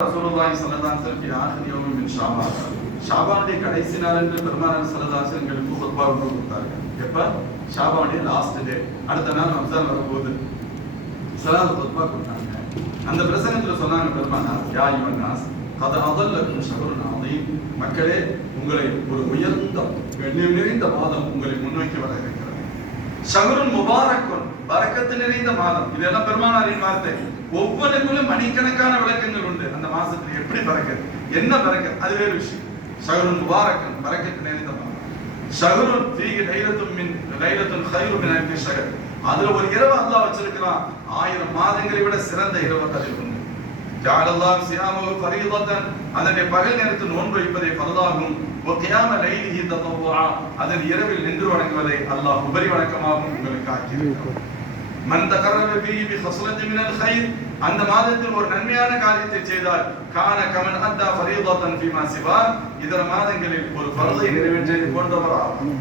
ரசூலுல்லாஹி ஸல்லல்லாஹு அலைஹி வஸல்லம் ஆఖிர் யௌமின் மின் ஷாபான். ஷாபானுடைய கடைசி நாள் என்று பெருமானார் ஸல்லல்லாஹு அலைஹி வஸல்லம் எங்களுக்கு குத்பா ஒன்று கொடுத்தார்கள். எப்ப? ஷாபானுடைய லாஸ்ட் டே அடுத்த நாள் ரம்ஜான் வரும்போது சலாத் குத்பா கொடுத்தாங்க. அந்த பிரசங்கத்துல சொன்னாங்க பெருமானார் யா யுவன் நாஸ் கத அதல்லக்கும் ஷஹருன் அதீம் மக்களே உங்களை ஒரு உயர்ந்த நிறைந்த மாதம் உங்களை முன்வைக்க வர ஷஹருன் முபாரக்கன் பறக்கத்து நிறைந்த மாதம். இதெல்லாம் பெருமானாரின் வார்த்தை ஒவ்வொன்றுக்குள்ளும் மணிக்கணக்கான விளக்கங்கள் உண்டு. அந்த மாசத்துல எப்படி பறக்கத் என்ன பறக்கத் அது வேறு விஷயம். ஷஹருன் முபாரக்கன் பறக்கத்து நிறைந்த மாதம். ஷஹருன் தீகி லைலத்தும் மின் லைலத்துன் ഖൈറു மின் ஷஹர். அதுல ஒரு இரவு அல்லாஹ் வச்சிருக்கிறான். ஆயிரம் மாதங்களை விட சிறந்த இரவு அதில் ஜாலல்லாஹ் சியாமஹு ஃபரீதத்தன். அதனை பகல் நேரத்தில் நோன்பு வைப்பதை ஃபரதாகும். ஒத்தியாம லைலிஹி தத்தவ்வுஆ அதன் இரவில் நின்று வணங்குவதை அல்லாஹ் உபரி வணக்கமாகவும் உங்களுக்கு ஆக்கியிருக்கிறார் மன் தகரவ பீஹி பி ஹஸ்லத்தி மினல் ஹைர் அந்த மாதத்தில் ஒரு நன்மையான காரியத்தை செய்தால் கான கமன் அத்தா ஃபரீதத்தன் ஃபீமா சிவா. இதர மாதங்களில் ஒரு ஃபரதை நிறைவேற்றியது போன்றவர் ஆகும்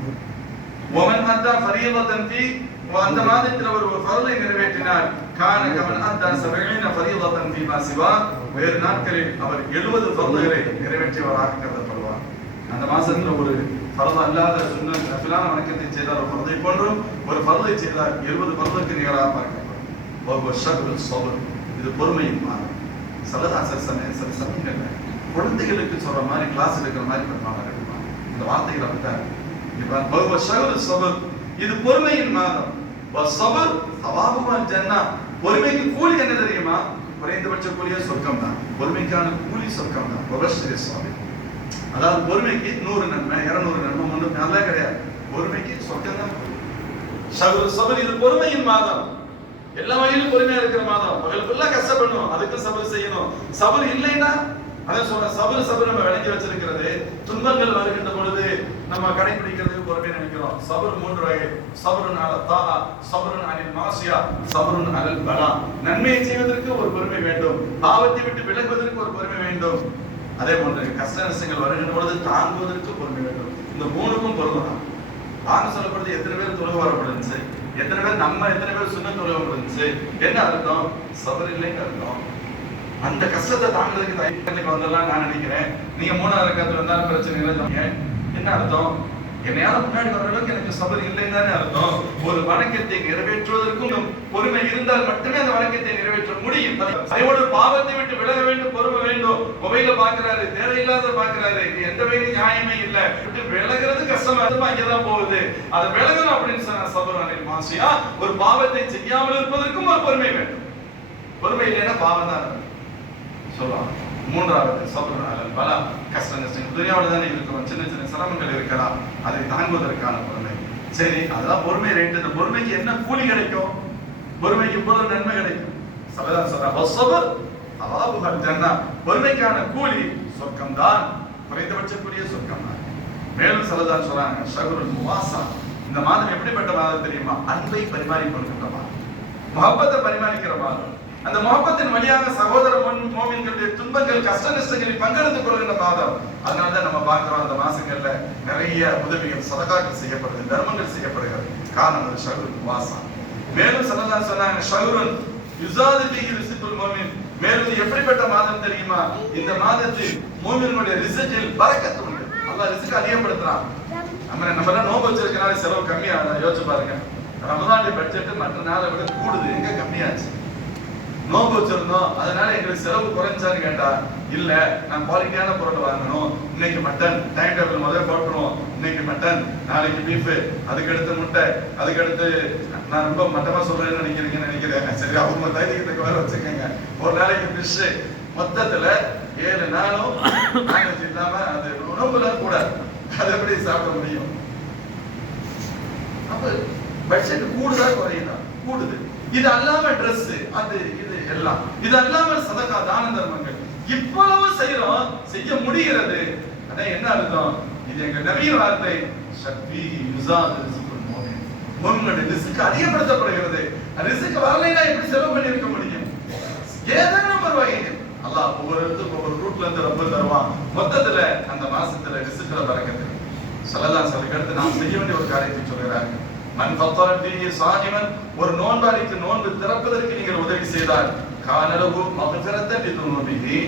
ஒமன் அத்தா ஃபரீதத்தன் ஃபீ அந்த மாதத்தில் அவர் ஒரு ஃபர்லை நிறைவேற்றினார். கான கமன் அத்தா சபீன ஃபரீதத்தன் ஃபீமா சிவா. வேறு நாட்களில் அவர் 70 ஃபர்லைகளை நிறைவேற்றியவராக கருதப்படுவார். அந்த மாசத்துல ஒரு பரத அல்லாத சுன்னத் நபிலான வணக்கத்தை செய்தார். ஒரு ஃபர்தை போன்றும் ஒரு ஃபர்தை செய்தால் 70 ஃபர்துக்கு நிகழாக பார்க்கப்படும். வஹுவ இது பொறுமையின் மாறும் சலதாசர் சமய சில சமயங்கள்ல குழந்தைகளுக்கு சொல்ற மாதிரி கிளாஸ் எடுக்கிற மாதிரி பெருமாள் இந்த வார்த்தைகள் அப்படித்தான் இருக்கு. இப்ப வஹுவ சபர் இது பொறுமையின் மாதம் சபர் சவாபுல் ஜன்னா. பொறுமைக்கு கூலி என்ன தெரியுமா? குறைந்தபட்ச கூலியே சொர்க்கம் தான் பொறுமைக்கான கூலி சொர்க்கம் தான் பவஸ்ரீ சுவாமி. அதாவது பொறுமைக்கு நூறு நன்மை இருநூறு நன்மை ஒன்றும் நல்லா கிடையாது. பொறுமைக்கு சொர்க்கம் தான் சபர் சபர் இது பொறுமையின் மாதம் எல்லா வகையிலும் பொறுமையா இருக்கிற மாதம் பகல் ஃபுல்லா கஷ்டப்படணும். அதுக்கு சபர் செய்யணும். சபர் இல்லைன்னா அதான் சொல்றேன் சபர் சபர் நம்ம விளங்கி வச்சிருக்கிறது. துன்பங்கள் வருகின்ற பொழுது நம்ம கடைபிடிக்கிறது பொறுமை நினைக்கிறோம். சபர் மூன்று வகை சபருன் அல தாஹா சபருன் அனில் மாசியா சபருன் அலல் பலா. நன்மையை செய்வதற்கு ஒரு பொறுமை வேண்டும். பாவத்தை விட்டு விலகுவதற்கு ஒரு பொறுமை வேண்டும். அதே போன்று கஷ்ட நஷ்டங்கள் வருகின்ற பொழுது தாங்குவதற்கு பொறுமை வேண்டும். இந்த மூணுக்கும் பொறுமை தான் தாங்க சொல்லப்படுது எத்தனை பேர் தொழுக வரப்படுச்சு எத்தனை பேர் நம்ம எத்தனை பேர் சுண்ண தொழுக முடிஞ்சு என்ன அர்த்தம்? சபர் இல்லைன்னு அர்த்தம். அந்த கஷ்டத்தை தாங்குறதுக்கு தயக்கத்துக்கு வந்துடலாம் நான் நினைக்கிறேன். நீங்க மூணாவது கத்துல இருந்தாலும் பிரச்சனை இல்லை என்ன அர்த்தம்? என்னையால முன்னாடி வர அளவுக்கு எனக்கு சபரி இல்லைன்னு தானே அர்த்தம். ஒரு வணக்கத்தை நிறைவேற்றுவதற்கும் பொறுமை இருந்தால் மட்டுமே அந்த வணக்கத்தை நிறைவேற்ற முடியும். அதோடு பாவத்தை விட்டு விலக வேண்டும் பொறுமை வேண்டும். மொபைல பாக்குறாரு தேவையில்லாத பாக்குறாரு. எந்த வகையிலும் நியாயமே இல்ல. விட்டு விலகிறது கஷ்டமா இருந்தா அங்கதான் போகுது. அதை விலகணும் அப்படின்னு சொன்ன சபர் அனில் மாசியா ஒரு பாவத்தை செய்யாமல் இருப்பதற்கும் ஒரு பொறுமை வேண்டும். பொறுமை இல்லைன்னா பாவம் தான் சொல்லுவாங்க சொல்லலாம் மூன்றாவது சபர் பல. கஷ்ட நஷ்டங்கள் துணியாவோட தானே இருக்கிறோம் சின்ன சின்ன சிரமங்கள் இருக்கலாம். அதை தாங்குவதற்கான பொறுமை சரி அதெல்லாம் பொறுமை ரேட்டு இந்த பொறுமைக்கு என்ன கூலி கிடைக்கும்? பொறுமைக்கு பொருள் நன்மை கிடைக்கும். சபதான் சொல்றா அவாபுகள் ஜன்னா பொறுமைக்கான கூலி சொர்க்கம் தான் குறைந்தபட்ச கூலிய சொர்க்கம் தான் மேலும் சலதான் சொல்றாங்க ஷகுருல் முவாசா இந்த மாதம் எப்படிப்பட்ட மாதம் தெரியுமா? அன்பை பரிமாறிக் கொள்கின்ற மாதம் முகப்பத்தை பரிமாறிக்கிற மாதம் அந்த முகப்பத்தின் வழியாக சகோதர மோமின்களுடைய துன்பங்கள் கஷ்ட நஷ்டங்களில் பங்கெடுத்துக் கொள்கின்ற மாதம் அதனாலதான் நம்ம பார்க்கிறோம் அந்த மாசங்கள்ல நிறைய உதவிகள் சதகாக்கள் செய்யப்படுது தர்மங்கள் செய்யப்படுகிறது. காரணம் அது ஷகுருல் முவாசா. மேலும் சனதா சொன்னாங்க ஷகுருன் யுசாது பிஹி ரிஸ்குல் மோமின். மேலும் இது எப்படிப்பட்ட மாதம் தெரியுமா? இந்த மாதத்தில் மோமின்களுடைய ரிசல்ட்டில் பறக்கத்து உண்டு. அல்லாஹ் ரிசல்ட் அதிகப்படுத்துறான். நம்ம நம்ம எல்லாம் நோம்பு வச்சிருக்கனால செலவு கம்மியா யோசிச்சு பாருங்க. ரமதானுடைய பட்ஜெட் மற்ற நாளை விட கூடுது. எங்க கம்மியாச்சு? நோம்பு வச்சிருந்தோம். அதனால எங்களுக்கு செலவு குறைஞ்சான்னு கேட்டா இல்ல நான் குவாலிட்டியான பொருள் வாங்கணும். இன்னைக்கு மட்டன் டைம் டேபிள் முதல்ல போட்டுருவோம். இன்னைக்கு மட்டன் நாளைக்கு பீஃப் அதுக்கு அடுத்து முட்டை அதுக்கு அடுத்து நான் ரொம்ப மட்டமா சொல்றேன்னு நினைக்கிறீங்கன்னு நினைக்கிறேன். சரி அவங்க தைரியத்துக்கு வர வச்சுக்கோங்க. ஒரு நாளைக்கு ஃபிஷ் மொத்தத்துல ஏழு நாளும் நான்வெஜ் இல்லாம அது உணவுல கூட அது எப்படி சாப்பிட முடியும்? அப்ப பட்ஜெட் கூடுதா குறையுதா கூடுது. இது அல்லாம ட்ரெஸ் அது எல்லாம். இதெல்லாம் சதகா தான தர்மங்கள். இவ்வளவு செய்யறோம் செய்ய முடிகிறது. அதான் என்ன அர்த்தம்? இது எங்க நவீன வார்த்தை. சக்தி யுசாத் ரிசுக்குல் ரிசுக்கு அதிகப்படுத்தப்படுகிறது. ரிசுக்கு வரலைன்னா எப்படி செலவு பண்ணியிருக்க முடியும்? ஏதேனும் பரவாயில்லை வகையில். அல்லாஹ் ஒவ்வொரு இடத்துக்கு ஒவ்வொரு ரூட்ல இருந்து ரொம்ப தருவான். மொத்தத்துல அந்த மாசத்துல ரிசுக்குல பறக்கிறது. சல்லல்லாஹு அலைஹி அடுத்து நாம் செய்ய வேண்டிய ஒரு காரியத்தை சொல்கிறார் மன் ஃபத்தர ஃபீஹி சாஹிமன் ஒரு நோன்பாளிக்கு நோன்பு திறப்பதற்கு நீங்கள் உதவி செய்தால் கானலகு மகஃபிரத்தன் லிதுனுபிஹி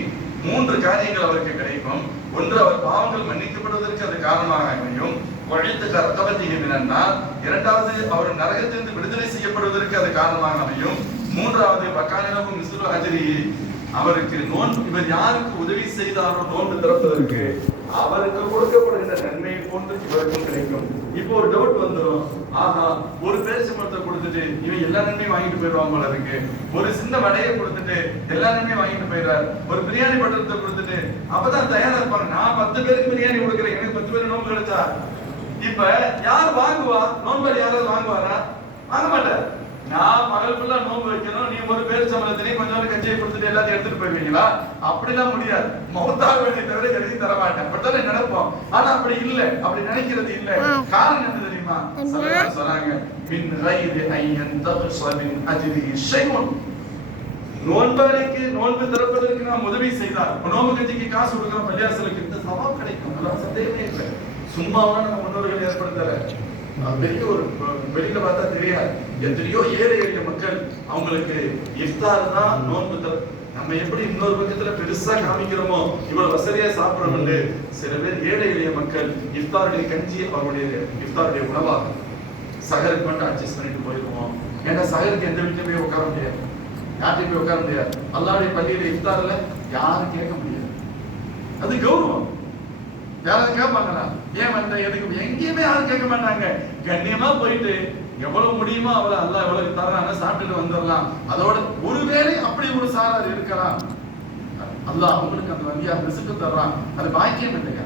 மூன்று காரியங்கள் அவருக்கு கிடைக்கும். ஒன்று அவர் பாவங்கள் மன்னிக்கப்படுவதற்கு அது காரணமாக அமையும். ஒழித்து கரக்கபத்தினால் இரண்டாவது அவர் நரகத்திலிருந்து விடுதலை செய்யப்படுவதற்கு அது காரணமாக அமையும். மூன்றாவது பக்கானினவும் மிசுரு அஜரி. அவருக்கு நோன்பு இவர் யாருக்கு உதவி செய்தாரோ நோன்பு திறப்பதற்கு அவருக்கு கொடுக்கப்படுகின்ற நன்மையை போன்று இவருக்கும் கிடைக்கும். இப்போ ஒரு டவுட் வந்துடும் ஆஹா ஒரு பேரிச்சம்பழத்தை கொடுத்துட்டு இவன் எல்லா நன்மையும் வாங்கிட்டு போயிடுவான் போல இருக்கு. ஒரு சின்ன வடையை கொடுத்துட்டு எல்லா நன்மையும் வாங்கிட்டு போயிடுறார். ஒரு பிரியாணி பட்டத்தை கொடுத்துட்டு அப்பதான் தயாரா இருப்பாங்க. நான் பத்து பேருக்கு பிரியாணி கொடுக்குறேன். எனக்கு பத்து பேர் நோன்பு கிடைச்சா? இப்ப யார் வாங்குவா? நோன்பர் யாராவது வாங்குவாரா? வாங்க மாட்டார். நான் பகல் ஃபுல்லா நோன்பு வைக்கணும் நீ ஒரு பேர் சம்பளத்திலே கொஞ்சம் கஞ்சியை கொடுத்துட்டு எல்லாத்தையும் எடுத்துட்டு போயிருவீங்களா? அப்படிலாம் முடியாது. மௌத்தாக வேண்டிய தவிர எழுதி தர மாட்டேன் அப்படித்தானே நினைப்போம். ஆனா அப்படி இல்ல. அப்படி நினைக்கிறது இல்ல. காரணம் என்ன தெரியுமா? சொன்னாங்க மின் கைரி ஐயன் தகுச மின் அஜ்ரி ஷைஉன் நோன்பாளிக்கு நோன்பு திறப்பதற்கு நாம் உதவி செய்தால் நோன்பு கஞ்சிக்கு காசு கொடுக்கிறோம் பள்ளியாசலுக்கு இந்த சவால் கிடைக்கும். சந்தேகமே இல்லை. சும்மாவான நம்ம முன்னோர்கள் ஏற்படுத்தல. பெரிய ஒரு வெளியில பார்த்தா தெரியாது. எத்தனையோ ஏழை எளிய மக்கள் அவங்களுக்கு இஃப்தார் தான் நோன்பு நம்ம எப்படி இன்னொரு பக்கத்துல பெருசா காமிக்கிறோமோ இவ்வளவு வசதியா சாப்பிடணும்னு சில பேர் ஏழை எளிய மக்கள் இஃப்தாருடைய கஞ்சி அவருடைய இஃப்தாருடைய உணவாக சகருக்கு மட்டும் அட்ஜஸ்ட் பண்ணிட்டு போயிருவோம் ஏன்னா சகருக்கு எந்த வீட்டுல போய் உட்கார முடியாது. யார்கிட்டயும் போய் உட்கார முடியாது. அல்லாவுடைய பள்ளியில இஃப்தார்ல யாரும் கேட்க முடியாது. அது கௌரவம். யாராவது கேட்பாங்களா? ஏன் வந்த? எதுக்கு எங்கேயுமே யாரும் கேட்க மாட்டாங்க. கண்ணியமா போயிட்டு எவ்வளவு முடியுமோ அவ்வளவு அல்லாஹ் எவ்வளவு தரான சாப்பிட்டுட்டு வந்துடலாம். அதோட ஒருவேளை அப்படி ஒரு சாரார் இருக்கலாம். அல்ல அவங்களுக்கு அந்த வங்கியா ரிசுக்கு தர்றான். அது பாக்கியம் இல்லைங்க.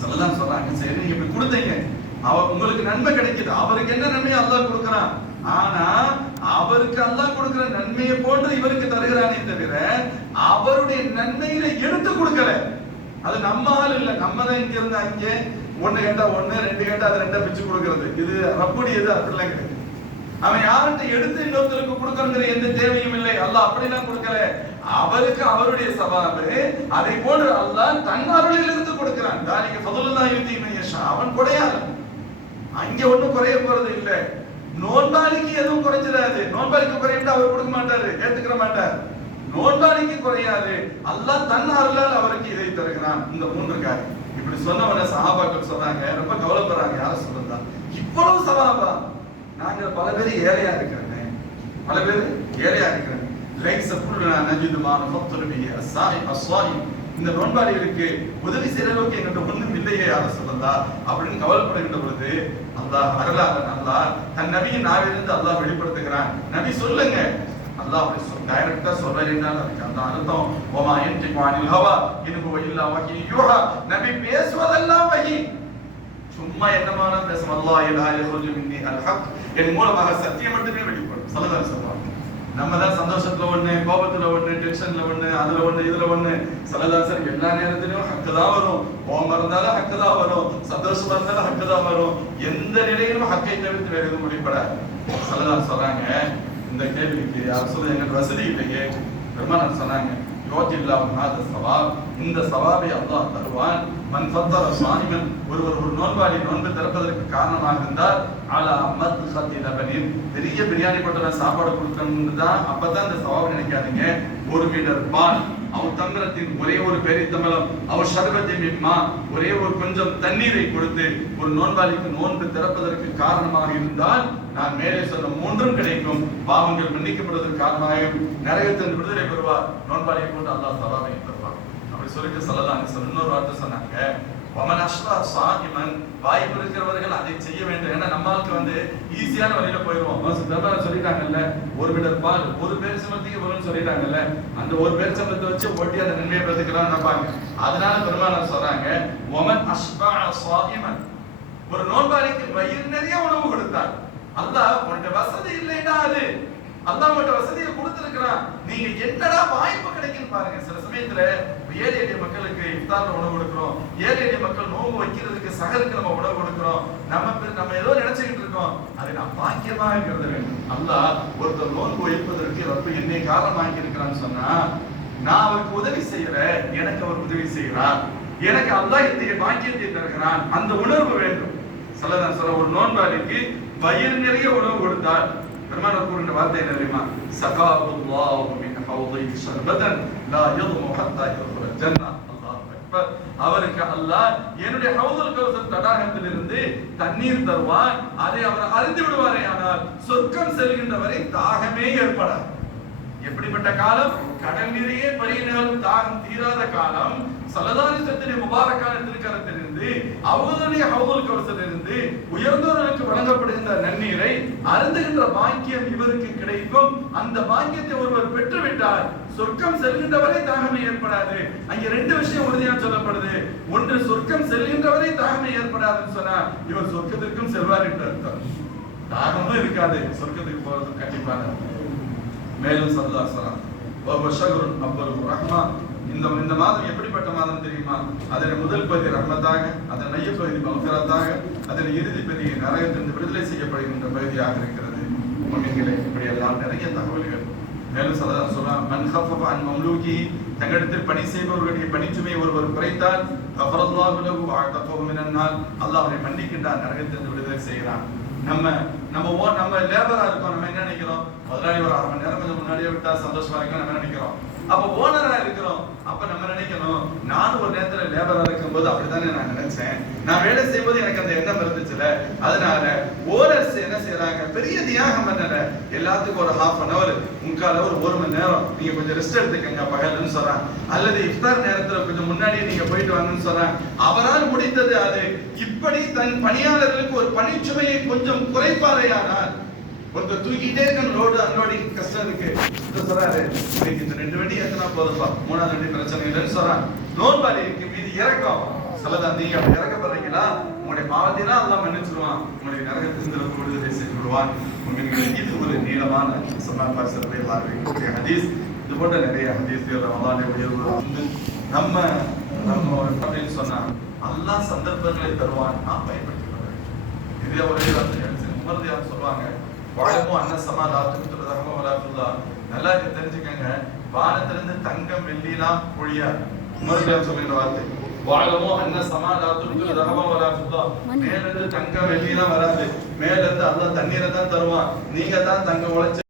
சொல்லலாம் சொல்றாங்க. சரி நீங்க இப்படி கொடுத்தீங்க. அவ உங்களுக்கு நன்மை கிடைக்குது. அவருக்கு என்ன நன்மையை அல்லாஹ் கொடுக்கறான். ஆனா அவருக்கு அல்லாஹ் கொடுக்கிற நன்மையை போன்று இவருக்கு தருகிறானே தவிர அவருடைய நன்மையில எடுத்து கொடுக்கல. அது நம்ம ஆள் இல்ல. நம்ம தான் இங்க இருந்து அங்கே ஒண்ணு கேட்டா ஒண்ணு ரெண்டு கேட்டா அது ரெண்டா பிச்சு கொடுக்கறது. இது ரப்புடையது அப்படிலாம் கிடையாது. அவன் யார்கிட்ட எடுத்து இன்னொருத்தருக்கு கொடுக்கறதுங்கிற எந்த தேவையும் இல்லை. அல்ல அப்படிலாம் கொடுக்கல. அவருக்கு அவருடைய சவாபு. அதை போன்று அல்லா தன் அருளில் இருந்து கொடுக்கிறான். தானிக்கு பதிலுதான் யுதி அவன் குறையாது அங்க ஒண்ணும் குறைய போறது இல்லை. நோன்பாளிக்கு எதுவும் குறைஞ்சிடாது. நோன்பாளிக்கு குறையிட்டு அவர் கொடுக்க மாட்டாரு. ஏத்துக்கிற மாட்டார். நோன்பாளிக்கு குறையாது அல்லாஹ் தன் அருளால் அவருக்கு இதை தருகிறான். இந்த மூன்று காரியம் இப்படி சொன்னவன சஹாபாக்கள் சொன்னாங்க. ரொம்ப கவலைப்படுறாங்க. யார சொல்றதா? இவ்வளவு சவாபா. நாங்க பல பேர் ஏழையா இருக்கிறேங்க பல பேர் ஏழையா இருக்கிறேன் லைக்ஸ் புல்லுனா நஜிதுமான ஃபத்துருபிஹி அஸ்ஸாஹி அஸ்ஸாஹி. இந்த நோன்பாளிகளுக்கு உதவி செய்யற அளவுக்கு எங்கிட்ட ஒன்றும் இல்லையே யார சொல்லலா அப்படின்னு கவலைப்படுகின்ற பொழுது அல்லாஹ் அருளாக நல்லா தன் நபியின் நாவிலிருந்து அல்லாஹ் வெளிப்படுத்துகிறான். நபி சொல்லுங்க. அல்லாஹ் டைரக்டா சொல்றேன்னா அதுக்கு அந்த அர்த்தம். ஓமா என்டி வானில் ஹவா இன்ஹு இல்லா வகி யூஹா. நபி பேசுவதெல்லாம் வகி சும்மா என்னமான பேசும்? அல்லாஹ் இலா யஹ்ருஜு மின்னி அல் ஹக். என் மூலமாக சத்தியம் மட்டுமே வெளிப்படும். சொல்லதான் சொல்லுவாங்க நம்ம தான் சந்தோஷத்துல ஒண்ணு கோபத்துல ஒண்ணு டென்ஷன்ல ஒண்ணு அதுல ஒண்ணு இதுல ஒண்ணு. சலதாசர் எல்லா நேரத்திலும் ஹக்கு தான் வரும். கோபம் இருந்தாலும் ஹக்கு தான் வரும். சந்தோஷமா இருந்தாலும் ஹக்கு தான் வரும். எந்த நிலையிலும் ஹக்கை தவிர்த்து வேற எதுவும் முடிப்படாது. சொல்றாங்க இந்த கேள்விக்கு அரசு சொல்ல எங்களுக்கு வசதி இல்லையே பெருமானார் சொன்னாங்க யோஜில்லா ஹாத சவாப். இந்த சவாபை அல்லாஹ் தருவான். மன் ஃபத்தர சானிமன் ஒருவர் ஒரு நோன்பாளி நோன்பு திறப்பதற்கு காரணமாக இருந்தால் ஆலா அம்மத் சத்தி லபனின் பெரிய பிரியாணி போட்டு சாப்பாடு கொடுக்கணும்னு தான் அப்பதான் இந்த சவாபை நினைக்காதீங்க. ஒரு மீட்டர் பால். அவர் தந்திரத்தின் ஒரே ஒரு பேரித்தம்பலம் அவர் சர்வத்தை மிம்மா ஒரே ஒரு கொஞ்சம் தண்ணீரை கொடுத்து ஒரு நோன்பாளிக்கு நோன்பு திறப்பதற்கு காரணமாக இருந்தால் நான் மேலே சொன்ன மூன்றும் கிடைக்கும். பாவங்கள் மன்னிக்கப்படுவதற்கு காரணமாக நரகத்தின் விடுதலை பெறுவார். நோன்பாளியை கொண்டு அல்லாஹ் சவாவை பெறுவார் அப்படி சொல்லிட்டு சொல்லலாம் இன்னொரு வார்த்தை சொன்னாங்க. வமன் அஷ்ரா சாகிமன் வாய்ப்பு இருக்கிறவர்கள் அதை செய்ய வேண்டும். ஏன்னா நம்மளுக்கு வந்து ஈஸியான வழியில போயிடுவோம். தர்பார் சொல்லிட்டாங்கல்ல ஒரு மீட்டர் பால் ஒரு பேர் சமத்துக்கு வரும்னு சொல்லிட்டாங்கல்ல அந்த ஒரு பேர் சமத்தை வச்சு ஓட்டி அந்த நன்மையை பெற்றுக்கலாம் நினைப்பாங்க. அதனால பெருமானார் சொல்றாங்க ஒமன் அஷ்பா சாகிமன் ஒரு நோன்பாளிக்கு வயிறு நிறைய உணவு கொடுத்தார். அல்லாஹ் உன்கிட்ட வசதி இல்லைடா அது. அல்லாஹ் உங்கள்ட்ட வசதியை கொடுத்துருக்கிறான். நீங்க என்னடா வாய்ப்பு கிடைக்கும் பாருங்க. சில சமயத்துல ஏழை எளிய மக்களுக்கு இஃப்தார்ல உணவு கொடுக்குறோம். ஏழை எளிய மக்கள் நோன்பு வைக்கிறதுக்கு சகருக்கு நம்ம உணவு கொடுக்குறோம். நம்ம நம்ம ஏதோ நினைச்சுக்கிட்டு இருக்கோம். அதை நான் பாக்கியமா இருக்கிறது வேண்டும். அல்ல ஒருத்தர் நோன்பு வைப்பதற்கு ரப்பு என்னை காரணமாக்கி இருக்கிறான்னு சொன்னா நான் அவருக்கு உதவி செய்யறேன் எனக்கு அவர் உதவி செய்கிறார். எனக்கு அல்லாஹ் இத்தகைய பாக்கியத்தை தருகிறான். அந்த உணர்வு வேண்டும். சொல்லதான் சொல்ல ஒரு நோன்பாளிக்கு வயிறு நிறைய உணவு கொடுத்தார் பெருமானார் கூறின வார்த்தை என்ன தெரியுமா? சகாபுல்லாஹு மின் ஹௌதி ஷர்பதன் லா யதுமு ஹத்தா ஜன்னா அவருக்கு அல்லாஹ் என்னுடைய ஹவுதுல் கௌசர் தடாகத்திலிருந்து தண்ணீர் தருவான் அதை அவர் அறிந்து விடுவாரே ஆனால் சொர்க்கம் செல்கின்ற வரை தாகமே ஏற்படாது. எப்படிப்பட்ட காலம்? கடல் நிறைய பரியினாலும் தாகம் தீராத காலம். சலதாரிசத்திலே முபாரக்கான திருக்கரத்திலிருந்து அவர்களுடைய ஹவுதுல் கவசத்திலிருந்து உயர்ந்தவர்களுக்கு வழங்கப்படுகின்ற நன்னீரை அருந்துகின்ற பாக்கியம் இவருக்கு கிடைக்கும். அந்த பாக்கியத்தை ஒருவர் பெற்றுவிட்டால் சொர்க்கம் செல்கின்றவரை தாகமே ஏற்படாது. அங்க ரெண்டு விஷயம் உறுதியா சொல்லப்படுது. ஒன்று சொர்க்கம் செல்கின்றவரை தாகமே ஏற்படாதுன்னு சொன்னா இவர் சொர்க்கத்திற்கும் செல்வார் என்று அர்த்தம். தாகமும் இருக்காது. சொர்க்கத்துக்கு போறது கண்டிப்பான மேலும் சல்லாசலாம் ஒவ்வொரு அவ்வளவு ரஹ்மா. இந்த இந்த மாதம் எப்படிப்பட்ட மாதம் தெரியுமா? அதன் முதல் பகுதி ரஹ்மத்தாக அதன் மைய பகுதி மௌசரத்தாக அதன் இறுதி பகுதி நரகத்திலிருந்து விடுதலை செய்யப்படுகின்ற பகுதியாக இருக்கிறது. முன்னிங்களே இப்படி எல்லாம் நிறைய தகவல்கள் மேலும் சொல்லலாம் சொல்லா மன் ஹஃபஃப அன் மம்லூகி தங்களிடத்தில் பணி செய்பவர்களுடைய பணிச்சுமை ஒருவர் குறைத்தால் கஃபரல்லாஹு லஹு வஅதஃபஹு மினன் நார் அல்லாஹ் அவரை மன்னிக்கின்றான் நரகத்திலிருந்து விடுதலை செய்கிறான். நம்ம நம்ம ஓ நம்ம லேபரா இருக்கோம் நம்ம என்ன நினைக்கிறோம்? முதலாளி ஒரு அரை மணி நேரம் கொஞ்சம் முன்னாடியே விட்டா சந்தோஷமா இருக்கும் நம்ம நினைக்கிறோம்? அப்ப ஓனரா இருக்கிறோம். அப்ப நம்ம நினைக்கணும்? நானும் ஒரு நேரத்துல லேபரா இருக்கும் போது அப்படித்தானே நான் நினைச்சேன். நான் வேலை செய்யும்போது எனக்கு அந்த எண்ணம் இருந்துச்சுல. அதனால ஓனர்ஸ் என்ன செய்யறாங்க பெரிய தியாகம் பண்ணல. எல்லாத்துக்கும் ஒரு ஹாஃப் அன் அவர் உங்கால ஒரு ஒரு மணி நேரம். நீங்க கொஞ்சம் ரெஸ்ட் எடுத்துக்கங்க பகல்னு சொல்றாங்க அல்லது இஃப்தார் நேரத்துல கொஞ்சம் முன்னாடியே நீங்க போயிட்டு வாங்கன்னு சொல்றாங்க அவரால் முடிந்தது அது. இப்படி தன் பணியாளர்களுக்கு ஒரு பணிச்சுமையை கொஞ்சம் குறைப்பாரையானால் ஒருத்தர் தூக்கிட்டே இருக்க லோடு அன்லோடிங் கஷ்டம் இருக்கு சொல்றாரு இன்னைக்கு இந்த ரெண்டு வண்டி எத்தனை போதும்பா. மூணாவது வண்டி பிரச்சனை இல்லைன்னு சொல்றான். நோன்பாளி இருக்கு மீது இறக்கம். சொல்லதான் நீங்க அப்படி இறக்கப்படுறீங்களா? உங்களுடைய பாவத்தினா அதெல்லாம் மன்னிச்சிருவான். உங்களுடைய நரகத்திலிருந்து விடுதலை செய்து விடுவான் உங்களுக்கு இது ஒரு நீளமான சொன்னார் பாசத்தை எல்லாருடைய ஹதீஸ் இது போன்ற நிறைய ஹதீஸ்கள் ரமலானை உயர்வு வந்து நம்ம நம்ம அப்படின்னு சொன்னா எல்லா சந்தர்ப்பங்களை தருவான் நாம் பயன்படுத்திக் கொள்ள வேண்டும். இதே ஒரே வார்த்தை உமர்தியார் சொல்லுவாங்க? வாழமும் அன்னசமா சமாதாத்துக்கு ரஹம நல்லா தெரிஞ்சுக்கங்க. வானத்திலிருந்து தங்கம் வெள்ளிலாம் பொழியாது. உமர்தியார் சொல்லுகிற வார்த்தை. வாழமும் அன்ன சமாதாத்துக்கு ரஹம வலாத்துல்லா மேல இருந்து தங்க வெள்ளிலாம் வராது. மேல இருந்து அல்லாஹ் தண்ணீரை தான் தருவான். நீங்க தான் தங்கம் உழைச்சு